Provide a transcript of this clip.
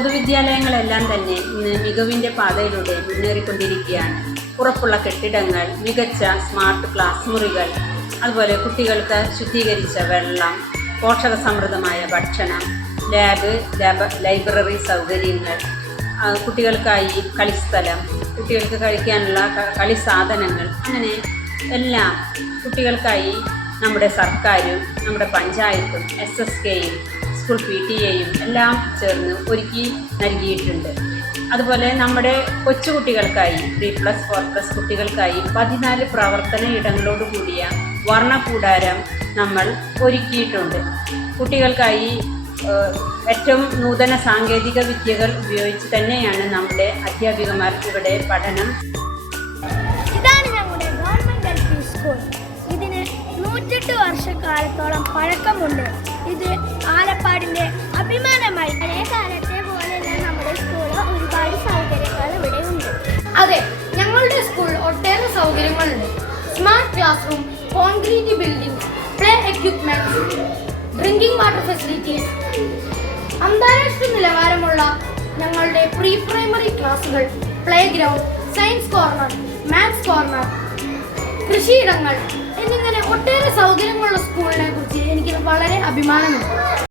പൊതുവിദ്യാലയങ്ങളെല്ലാം തന്നെ ഇന്ന് മികവിൻ്റെ പാതയിലൂടെ മുന്നേറിക്കൊണ്ടിരിക്കുകയാണ്. ഉറപ്പുള്ള കെട്ടിടങ്ങൾ, മികച്ച സ്മാർട്ട് ക്ലാസ് മുറികൾ, അതുപോലെ കുട്ടികൾക്ക് ശുദ്ധീകരിച്ച വെള്ളം, പോഷകസമൃദ്ധമായ ഭക്ഷണം, ലൈബ്രറി സൗകര്യങ്ങൾ, കുട്ടികൾക്കായി കളിസ്ഥലം, കുട്ടികൾക്ക് കളിക്കാനുള്ള കളി സാധനങ്ങൾ, അങ്ങനെ എല്ലാം കുട്ടികൾക്കായി നമ്മുടെ സർക്കാരും നമ്മുടെ പഞ്ചായത്തും SSKയും സ്കൂൾ PTA-യും എല്ലാം ചേർന്ന് ഒരുക്കി നൽകിയിട്ടുണ്ട്. അതുപോലെ നമ്മുടെ കൊച്ചുകുട്ടികൾക്കായി 3+4+ കുട്ടികൾക്കായി 14 പ്രവർത്തന ഇടങ്ങളോട് കൂടിയ വർണ്ണക്കൂടാരം നമ്മൾ ഒരുക്കിയിട്ടുണ്ട്. കുട്ടികൾക്കായി ഏറ്റവും നൂതന സാങ്കേതിക വിദ്യകൾ ഉപയോഗിച്ച് തന്നെയാണ് നമ്മുടെ അധ്യാപികമാർ ഇവിടെ പഠനം. ഇതാണ് നമ്മുടെ ഗവൺമെന്റ് LP സ്കൂൾ. ഇതിന് 108 വർഷക്കാലത്തോളം പഴക്കമുണ്ട്. ഇത് ആലപ്പാടിന്റെ അഭിമാനമായി. പഴയ കാലത്തെ പോലെ നമ്മുടെ സ്കൂളിൽ ഒരുപാട് സൗകര്യങ്ങൾ ഇവിടെ ഉണ്ട്. അതെ, ഞങ്ങളുടെ സ്കൂളിൽ ഒട്ടേറെ സൗകര്യങ്ങളുണ്ട്. Smart class room, concrete building, play equipments, drinking water facilities, അന്താരാഷ്ട്ര നിലവാരമുള്ള ഞങ്ങളുടെ പ്രീ പ്രൈമറി ക്ലാസുകൾ, play ground, science corner, maths corner, കൃഷിയിടങ്ങൾ എന്നിങ്ങനെ ഒട്ടേറെ സൗകര്യങ്ങളുള്ള സ്കൂളിനെ കുറിച്ച് എനിക്ക് വളരെ അഭിമാനമുണ്ട്.